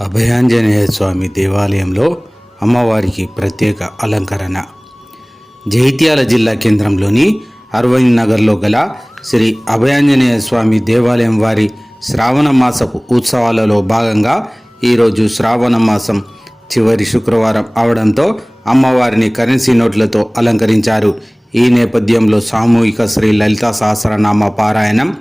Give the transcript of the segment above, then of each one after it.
అభయాంజనేయ స్వామి దేవాలయంలో అమ్మవారికి ప్రత్యేక అలంకరణ. జైత్యాల జిల్లా కేంద్రంలోని అరవింద్ నగర్లో గల శ్రీ అభయాంజనేయ స్వామి దేవాలయం వారి శ్రావణ మాసపు ఉత్సవాలలో భాగంగా ఈరోజు శ్రావణ మాసం చివరి శుక్రవారం అవడంతో అమ్మవారిని కరెన్సీ నోట్లతో అలంకరించారు. ఈ నేపథ్యంలో సామూహిక శ్రీ లలితా సహస్రనామ పారాయణం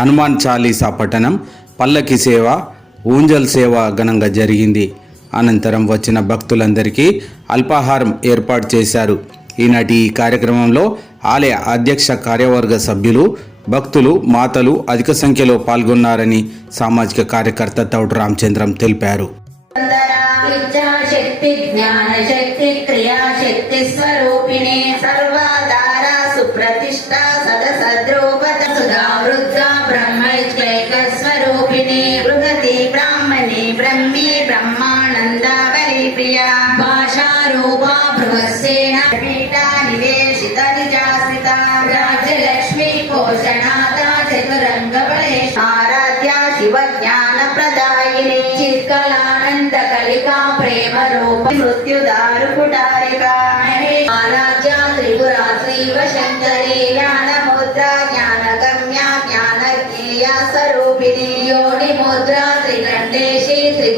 హనుమాన్ చాలీసా పఠనం పల్లకి సేవ ఊంజల్ సేవ ఘనంగా జరిగింది. అనంతరం వచ్చిన భక్తులందరికీ అల్పాహారం ఏర్పాటు చేశారు. ఈనాటి ఈ కార్యక్రమంలో ఆలయ అధ్యక్ష కార్యవర్గ సభ్యులు భక్తులు మాతలు అధిక సంఖ్యలో పాల్గొన్నారని సామాజిక కార్యకర్త తౌడు రామచంద్రం తెలిపారు. శక్తి జ్ఞాన శక్తి క్రియా శక్తి స్వరూపిణి సర్వదా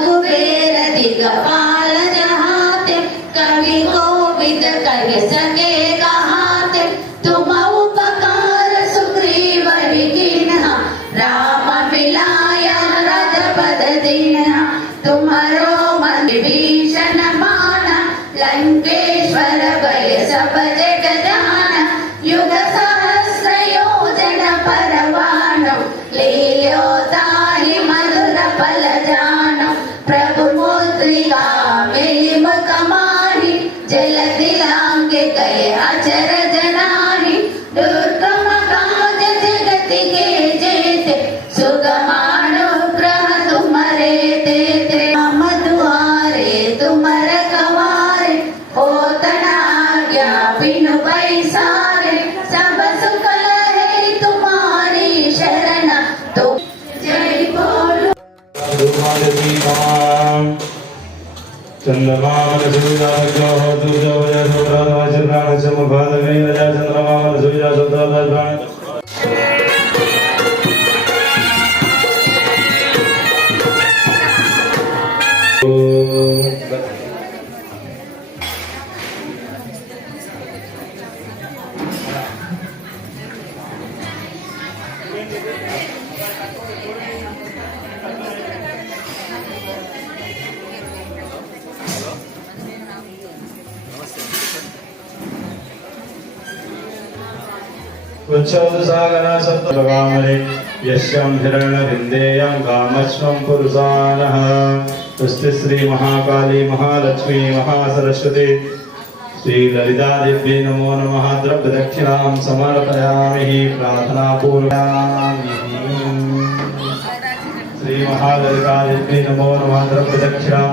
कुबेर दिगपाल जहाते कवि कोविद कहि सके చంద్రమామ ఉచ్చౌదుసాగర సప్తభగామరే యస్యాం హిరణ్యవిందేయం కామస్వం పురుషానః స్వస్తి శ్రీ మహాకాళీ మహాలక్ష్మీ మహాసరస్వతి శ్రీ లలితాదేవ్యై నమో నమః ద్రవ్యదక్షిణాం సమర్పయామి ప్రార్థనాపూర్వయామి శ్రీ మహాలలితాదేవ్యై నమో నమః ద్రవ్యదక్షిణాం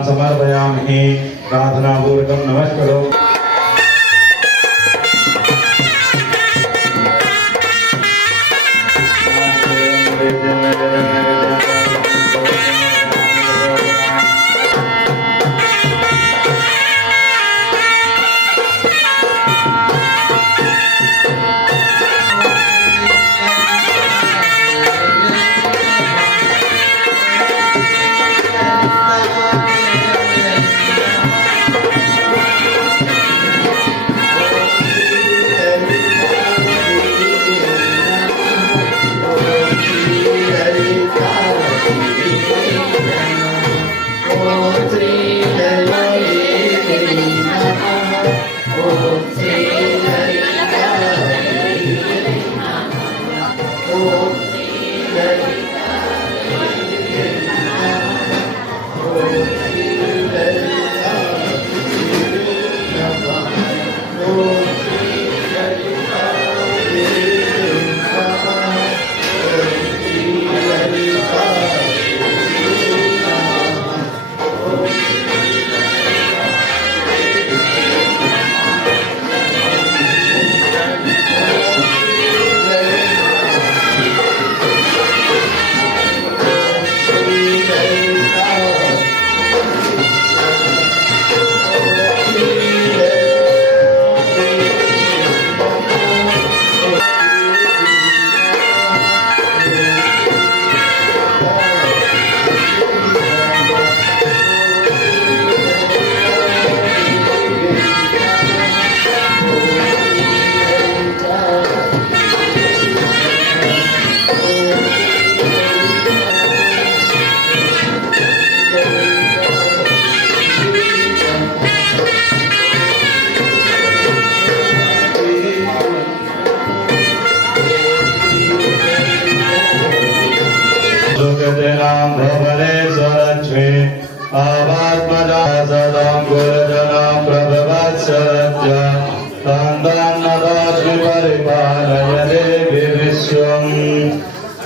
जगजनां भवने स्वलक्ष्मी आवात्मजा सदां गुरुजनां प्रभवत्सरच्च तान्दान्नदाश्रि परिपालय देवि विश्वम्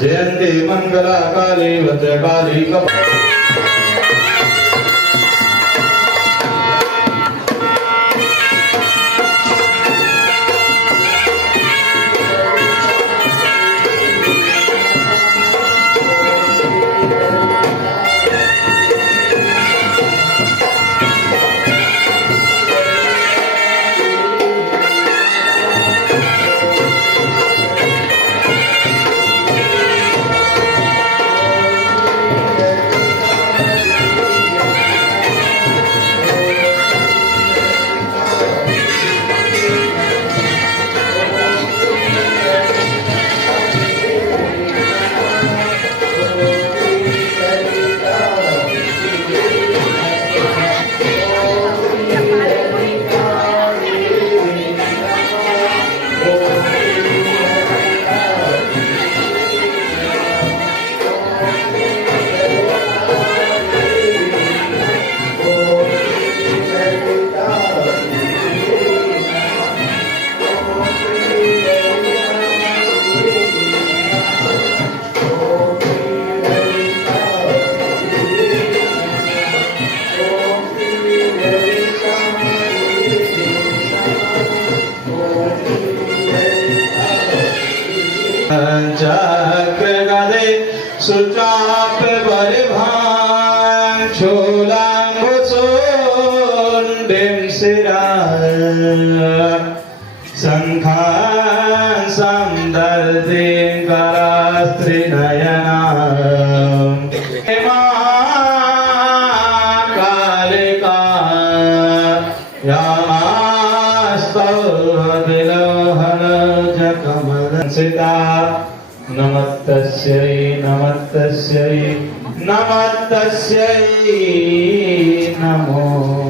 जयन्ति मङ्गला काली वत काली कपा शूलाङ्गुचोण्डिं शिरा शङ्खान् सन्दर्दिं करास्त्रिनयना कालिका यामास्तौहविलोहन जकमलसिता नमस्तस्यै नमस्तस्यै नमस्तस्यै नमो नमः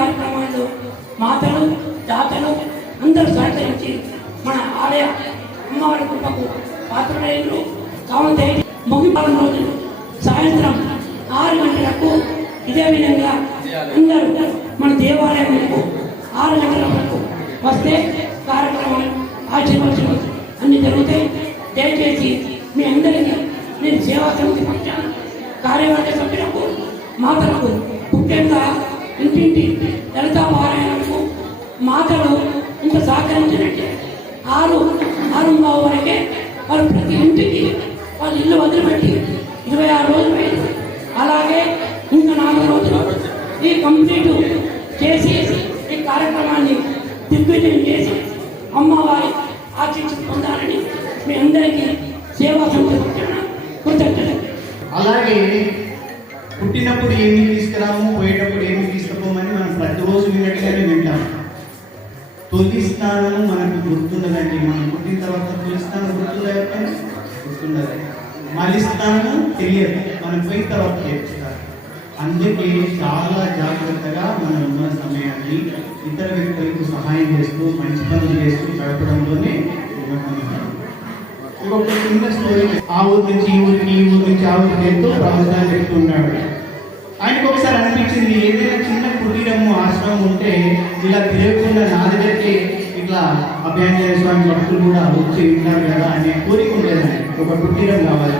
కార్యక్రమాల్లో మాతలు దాతలు అందరూ సహకరించి మన ఆలయ అమ్మవారి కృపకు పాత్రలు కావంతే ముగిపాలన రోజు సాయంత్రం ఆరు గంటలకు ఇదే విధంగా అందరూ మన దేవాలయం వరకు ఆరు గంటల వరకు వస్తే కార్యక్రమాలు ఆశీర్వచనం అన్ని జరుగుతాయి. దయచేసి మీ అందరికీ నేను సేవా సమితి పంచాను కార్యవర్గ సభ్యులకు మాతలకు ముఖ్యంగా ఇంటింటి సహకరించినట్టే ఆరు ఆరు వరకే వారు ప్రతి ఇంటికి వాళ్ళు ఇల్లు వదిలిపెట్టి ఇరవై ఆరు రోజులు అయింది. అలాగే ఇంకా నాలుగు రోజులు ఈ కంప్లీట్ చేసి ఈ కార్యక్రమాన్ని దిగ్విజయం చేసి అమ్మవారి ఆశీస్సు పొందాలని మీ అందరికీ సేవా సమితి పక్షాన అలాగే పుట్టినప్పుడు ఏమి తీసుకురాము పోయేటప్పుడు ఏమి తీసుకుపోమని మనం ప్రతిరోజు విన్నట్టుగానే వింటాం మనకు గుర్తుండదండి. మనం పుట్టిన తర్వాత పిలుస్తాను స్థానం గుర్తుండదు మలిస్తాను తెలియదు. మనం పోయిన తర్వాత చేస్తారు అందుకే చాలా జాగ్రత్తగా మనం ఉన్న సమయాన్ని ఇతర వ్యక్తులకు సహాయం చేస్తూ మంచి పనులు చేస్తూ గడపడంలోనే నిమగ్నమయ్యాం. ఇంకొక చిన్న స్టోరీ ఆ ఊరి నుంచి ఈ ఊరికి ఈ ఊరి నుంచి ఆ ఊరికి ఎంతో ప్రవచనాలు చెప్తున్నాడు ఆయనకు ఒకసారి అనిపించింది ఏదైనా చిన్న కుటీరము ఆశ్రమం ఉంటే ఇలా తిరగకుండా నా దగ్గరికి ఇట్లా అభ్యంజన స్వామి భక్తులు కూడా వచ్చి వింటారు కదా అనే కోరిక ఉండేది ఒక కుటీరం కావాలి.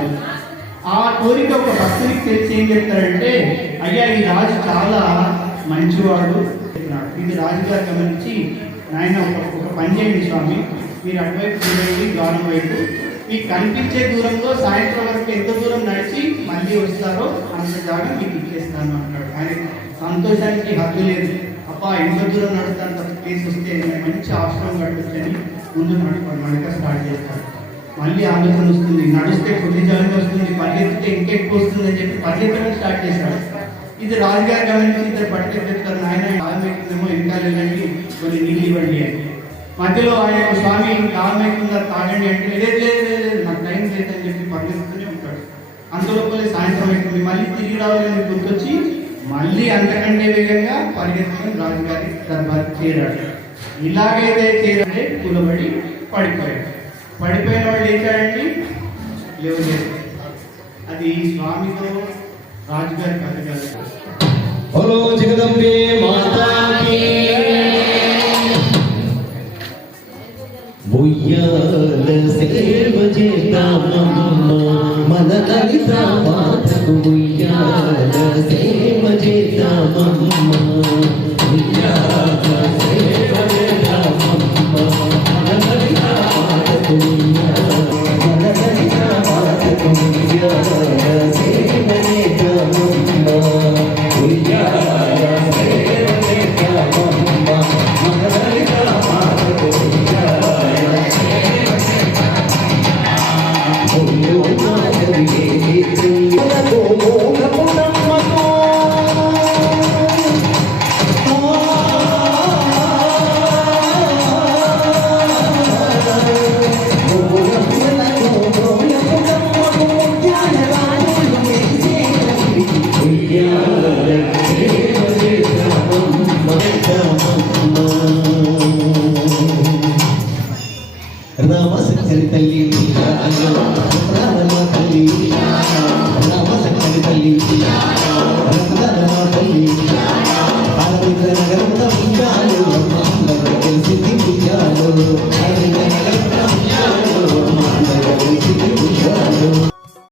ఆ కోరిక ఒక భక్తునికి తెలిసి ఏం చెప్తారంటే అయ్యా ఈ రాజు చాలా మంచివాడు. చెప్తున్నాడు. ఇది రాజుగారు గమనించి నాయన ఒక ఒక పని చేయండి స్వామి. మీరు అటువైపు చూడండి ద్వారం వైపు. మీకు కనిపించే దూరంలో సాయంత్రం వరకు ఎంత దూరం నడిచి మళ్ళీ వస్తారో అంత జాగా మీకు ఇచ్చేస్తాను అన్నాడు ఆయన సంతోషానికి హద్దు లేదు. అబ్బా ఎంత దూరం నడుస్తాను అంత ప్లేస్ వస్తే మంచి ఆశ్రమం కట్టొచ్చని ముందు నడుపు నడక స్టార్ట్ చేస్తాడు మళ్ళీ ఆలోచన వస్తుంది. నడిస్తే కొద్ది జాగ్రత్త వస్తుంది పరిగెత్తితే ఇంకెక్కువ వస్తుంది అని చెప్పి పరిగెత్తడం స్టార్ట్ చేశాడు ఇది రాజుగారు గమనించి ఇద్దరు పట్టుకెత్తారు నాయన ఆమెకుందేమో ఎక్కుతుందేమో వెనకాల వెళ్ళండి కొన్ని నీళ్ళు ఇవ్వండి అని. మధ్యలో ఆయన స్వామి దాహం ఎక్కుతుందా తాగండి అంటే లేదు లేదు లేదు లేదు, నాకు టైం లేదని చెప్పి పరిగెత్తుతూనే ఉంటాడు. అంతలోపలే సాయంత్రం అవుతుంది. మళ్ళీ తిరిగి రావాలని గుర్తొచ్చి మళ్ళీ అంతకంటే వేగంగా పరిగెత్తుకొని రాజుగారి దర్బార్కి చేరాడు ఇలాగైతే చేరాడే కూలబడి పడిపోయాడు. పడిపోయిన వాళ్ళు ఏంటాడండి లేవలేదు అది స్వామితో రాజుగారి కథ కాదు. జగదంబే మాతా